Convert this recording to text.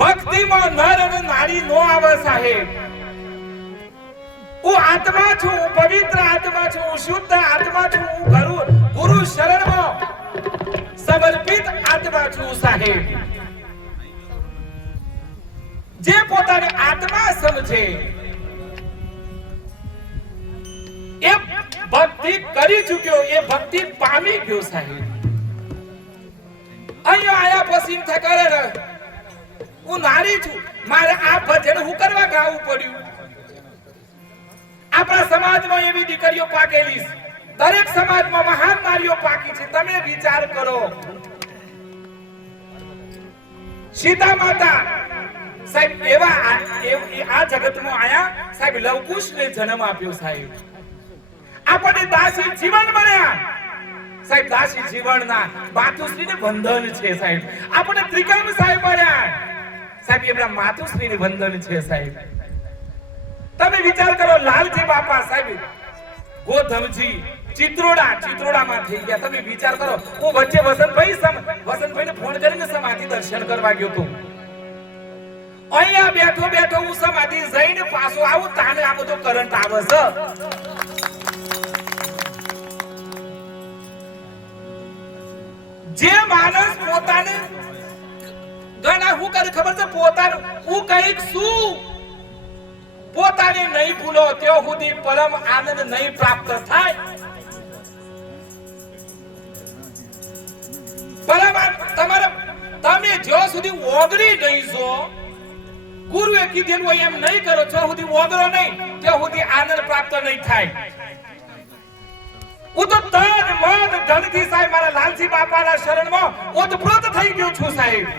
ભક્તિમાં નર અને નારી નો આવે સાહેબ. હું આત્મા છું, પવિત્ર આત્મા છું, શુદ્ધ આત્મા છું, ગુરુ શરણમાં સમર્પિત આત્મા છું સાહેબ. જે પોતાની આત્મા સમજે એ ભક્તિ કરી ચૂક્યો, એ ભક્તિ પામી ગયો સાહેબ. અહીંયા આયા પછી થા કરે હું નારી છું, મારે આ ભજન હું કરવા ગાવું પડ્યું. આપણા સમાજમાં એવી દીકરીઓ પાકેલી છે, દરેક સમાજમાં મહાન નારીઓ પાકી છે. તમે વિચાર કરો, સીતા માતા સાહેબ એવા આ જગતમાં આયા સાહેબ, લવકુશને જન્મ આપ્યો સાહેબ. આપણને દાસી જીવન મળ્યા સાહેબ. દાસી જીવનના માતુશ્રીને બંધન છે સાહેબ. આપણને ત્રિકમ સાહેબ મળ્યા સાહેબ, એમના માતુશ્રીને બંધન છે સાહેબ. તમે વિચાર કરો, લાલજી બાપા સાહેબ ગોધમજી ચિત્રોડામાં થઈ ગયા. તમે વિચાર કરો, હું વચ્ચે વસંતભાઈને ફોન કરીને સમાધિ દર્શન કરવા ગયો હતો. અહીંયા બેઠો હું સમાધિ જઈને પાછો આવું, તાને આ બધો કરંટ આવે છે. જે માણસ પોતાને ગણા હું કરે ખબર છે, પોતાનું હું કઈક શું પોતાને નહીં ભૂલો ત્યાં સુધી પરમ આનંદ નહીં પ્રાપ્ત થાય. પરમ તમારે તમે જ્યાં સુધી ઓગળી નહીં છો, ગુરુએ કીધેલું હોય એમ નહીં કરો, જ્યાં સુધી ઓગળો નહીં ત્યાં સુધી આનંદ પ્રાપ્ત નહીં થાય. હું તો તન મન ધનથી સાહેબ મારા લાલજી બાપાના શરણમાં ઓતપ્રોત થઈ ગયો છું સાહેબ.